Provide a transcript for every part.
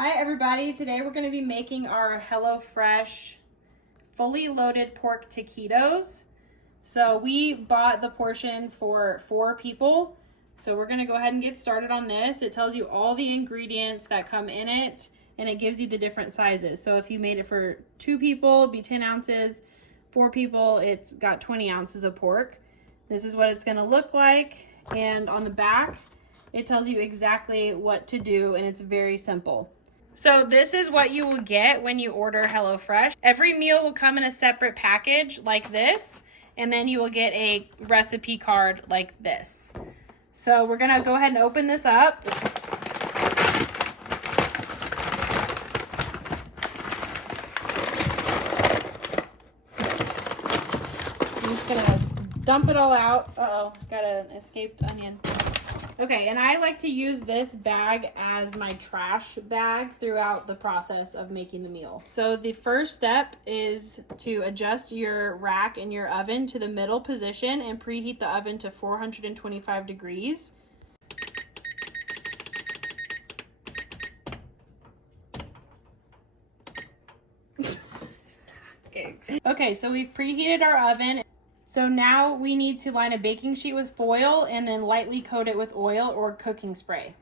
Hi everybody, today we're going to be making our HelloFresh fully loaded pork taquitos. So we bought the portion for 4 people. So we're going to go ahead and get started on this. It tells you all the ingredients that come in it and it gives you the different sizes. So if you made it for 2 people, it'd be 10 ounces. 4 people, it's got 20 ounces of pork. This is what it's going to look like. And on the back, it tells you exactly what to do, and it's very simple. So this is what you will get when you order HelloFresh. Every meal will come in a separate package like this, and then you will get a recipe card like this. So we're gonna go ahead and open this up. I'm just gonna dump it all out. Uh-oh, got an escaped onion. Okay, and I like to use this bag as my trash bag throughout the process of making the meal. So the first step is to adjust your rack in your oven to the middle position and preheat the oven to 425 degrees. Okay, so we've preheated our oven. So now we need to line a baking sheet with foil and then lightly coat it with oil or cooking spray.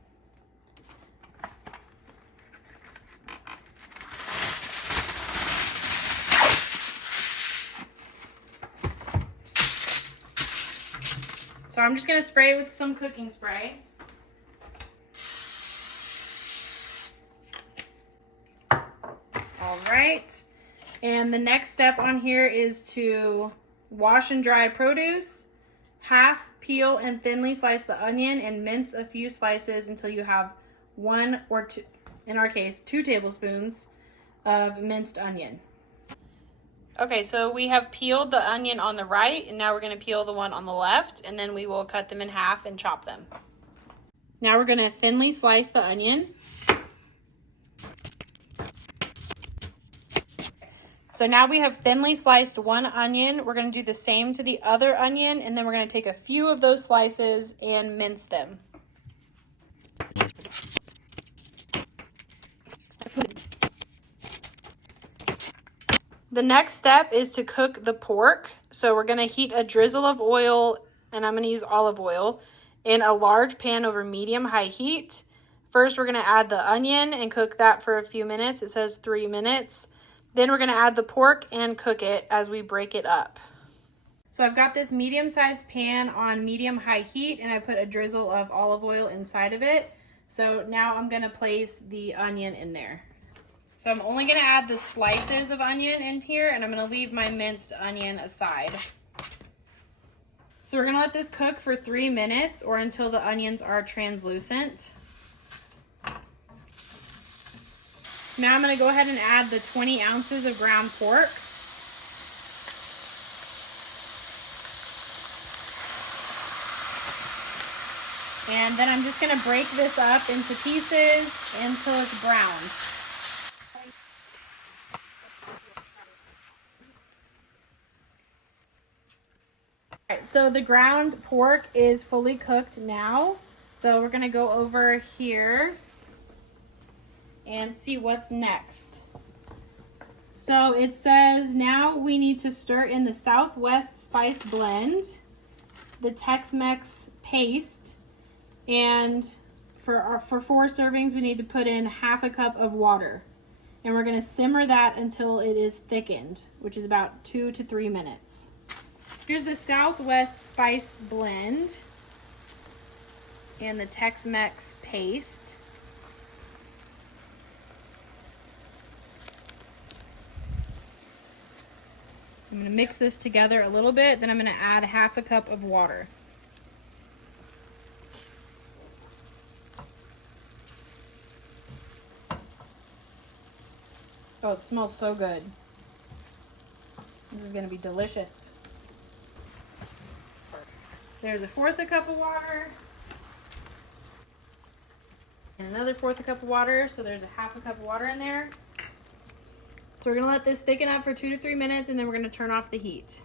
So I'm just going to spray it with some cooking spray. All right. And the next step on here is to wash and dry produce, half peel and thinly slice the onion, and mince a few slices until you have 1 or 2, in our case, 2 tablespoons of minced onion. Okay, so we have peeled the onion on the right, and now we're going to peel the one on the left, and then we will cut them in half and chop them. Now we're going to thinly slice the onion. So now we have thinly sliced one onion. We're going to do the same to the other onion, and then we're going to take a few of those slices and mince them. The next step is to cook the pork. So we're going to heat a drizzle of oil, and I'm going to use olive oil, in a large pan over medium-high heat. First, we're going to add the onion and cook that for a few minutes. It says 3 minutes. Then we're going to add the pork and cook it as we break it up. So I've got this medium-sized pan on medium-high heat, and I put a drizzle of olive oil inside of it. So now I'm going to place the onion in there. So I'm only going to add the slices of onion in here, and I'm going to leave my minced onion aside. So we're going to let this cook for 3 minutes or until the onions are translucent. Now I'm going to go ahead and add the 20 ounces of ground pork. And then I'm just going to break this up into pieces until it's browned. All right, so the ground pork is fully cooked now. So we're going to go over here and see what's next. So it says now we need to stir in the Southwest spice blend, the Tex-Mex paste, and for 4 servings we need to put in half a cup of water. And we're going to simmer that until it is thickened, which is about 2 to 3 minutes. Here's the Southwest spice blend and the Tex-Mex paste. I'm going to mix this together a little bit, then I'm going to add half a cup of water. Oh, it smells so good. This is going to be delicious. There's a 1/4 a cup of water. And another 1/4 a cup of water, so there's a half a cup of water in there. So we're going to let this thicken up for 2 to 3 minutes, and then we're going to turn off the heat.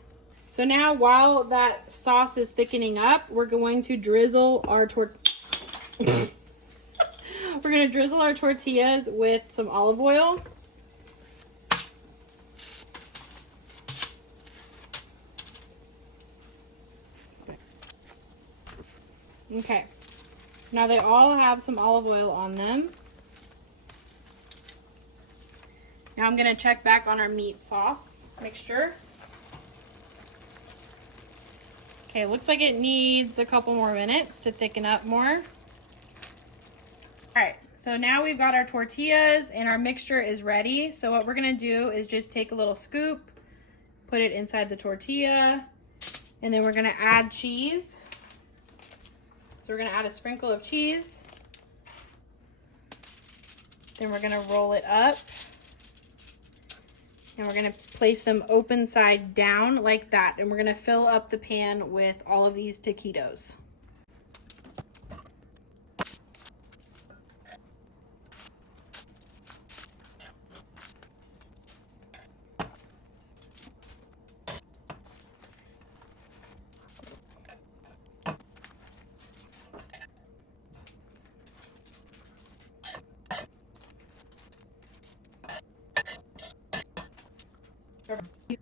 So now while that sauce is thickening up, we're going to drizzle our we're gonna drizzle our tortillas with some olive oil. Okay, now they all have some olive oil on them. Now I'm gonna check back on our meat sauce mixture. Okay, looks like it needs a couple more minutes to thicken up more. All right, so now we've got our tortillas and our mixture is ready. So what we're gonna do is just take a little scoop, put it inside the tortilla, and then we're gonna add cheese. So we're gonna add a sprinkle of cheese. Then we're gonna roll it up. And we're gonna place them open side down like that. And we're gonna fill up the pan with all of these taquitos.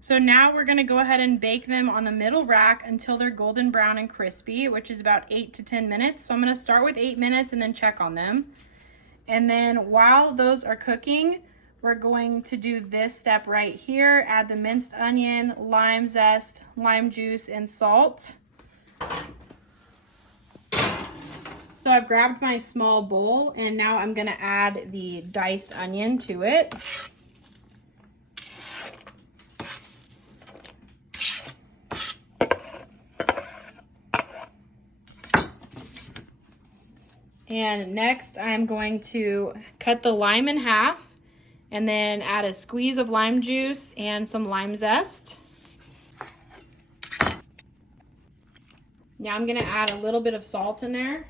So now we're gonna go ahead and bake them on the middle rack until they're golden brown and crispy, which is about 8 to 10 minutes. So I'm gonna start with 8 minutes and then check on them. And then while those are cooking, we're going to do this step right here. Add the minced onion, lime zest, lime juice, and salt. So I've grabbed my small bowl and now I'm gonna add the diced onion to it. And next I'm going to cut the lime in half and then add a squeeze of lime juice and some lime zest. Now I'm gonna add a little bit of salt in there.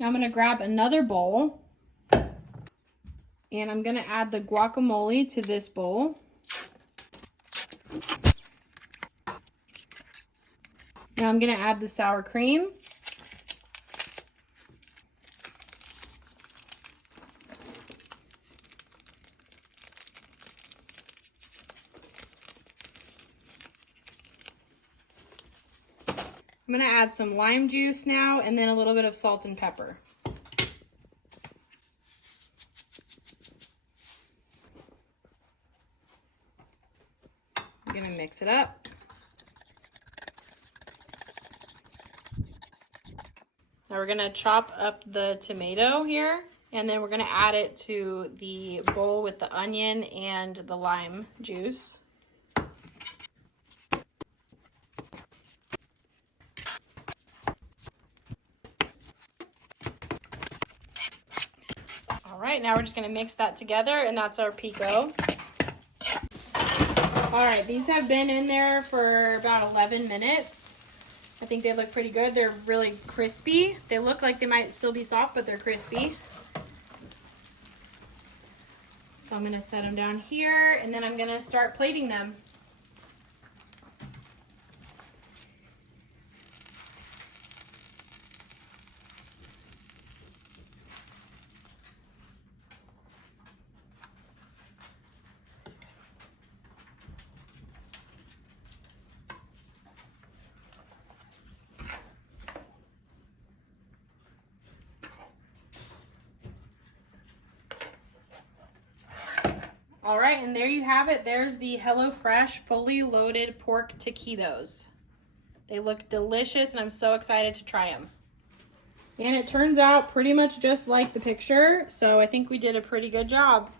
Now I'm gonna grab another bowl and I'm gonna add the guacamole to this bowl. Now I'm gonna add the sour cream. I'm gonna add some lime juice now and then a little bit of salt and pepper. I'm gonna mix it up. Now we're gonna chop up the tomato here and then we're gonna add it to the bowl with the onion and the lime juice. All right, now we're just gonna mix that together and that's our pico. All right, these have been in there for about 11 minutes. I think they look pretty good. They're really crispy. They look like they might still be soft, but they're crispy. So I'm gonna set them down here and then I'm gonna start plating them. All right, and there you have it. There's the HelloFresh fully loaded pork taquitos. They look delicious and I'm so excited to try them. And it turns out pretty much just like the picture, so I think we did a pretty good job.